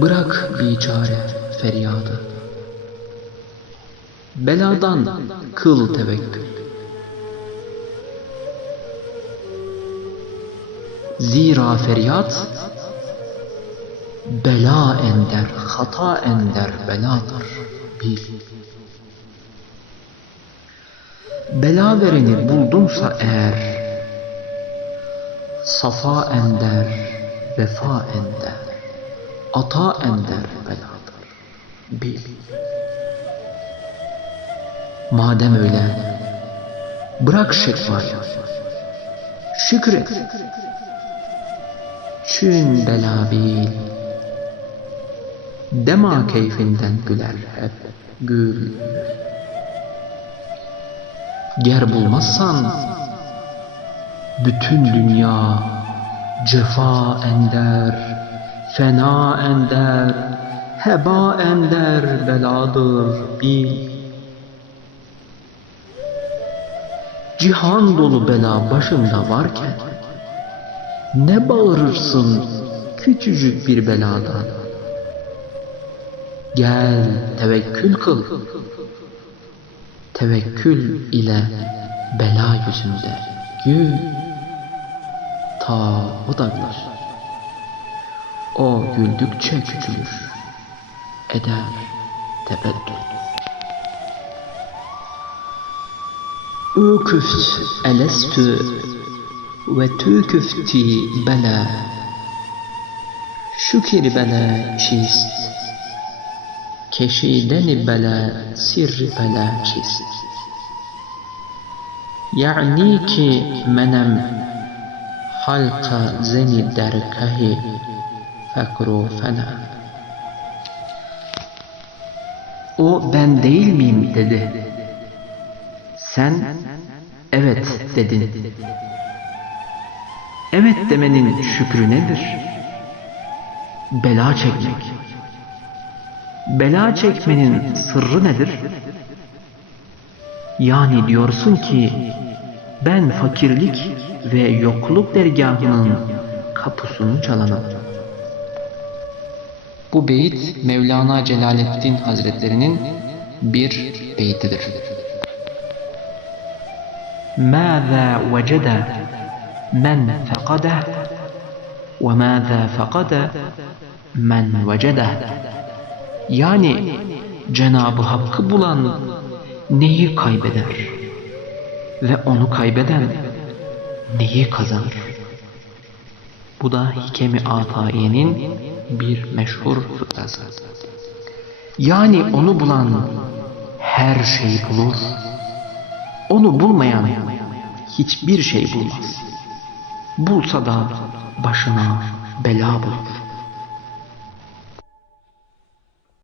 Bırak biçare feryadı. Beladan kıl tevekkül. Zira feryat bela ender, hata ender beladır. Bil. Bela vereni buldunsa eğer, safa ender, vefa ender, ata ender beladır. Bil. Madem öyle, bırak şekvayı, şükret. Çün bela bil. Dema keyfinden güler hep gül. Ger bulmazsan bütün dünya cefa ender, fena ender, heba ender beladır bil. Cihan dolu bela başında varken ne bağırırsın küçücük bir beladan? Gel tevekkül kıl. Tevekkül ile bela yüzünde gül. Ta o da güler. O güldükçe küçülür. Eder tebettül. Öküft elestü ve tüküfti bela. Şükür bela çizt. Keşideni bela sirri bela çizt. Yani ki menem halka zeni derkahi fekru fena. O ben değil miyim dedi. Sen evet dedin. Evet demenin şükrü nedir? Bela çekmek. Bela çekmenin sırrı nedir? Yani diyorsun ki ben fakirlik ve yokluk dergahının kapısını çalanım. Bu beyit Mevlana Celaleddin Hazretlerinin bir beytidir. ماذا وجد من فقده وماذا فقد men vecede yani Cenab-ı Hakk'ı bulan neyi kaybeder ve onu kaybeden neyi kazanır Bu da Hikemi Atayi'nin bir meşhur fıkrası yani onu bulan her şeyi bulur onu bulmayan hiçbir şey bulmaz. Bulsa da başına bela bulur.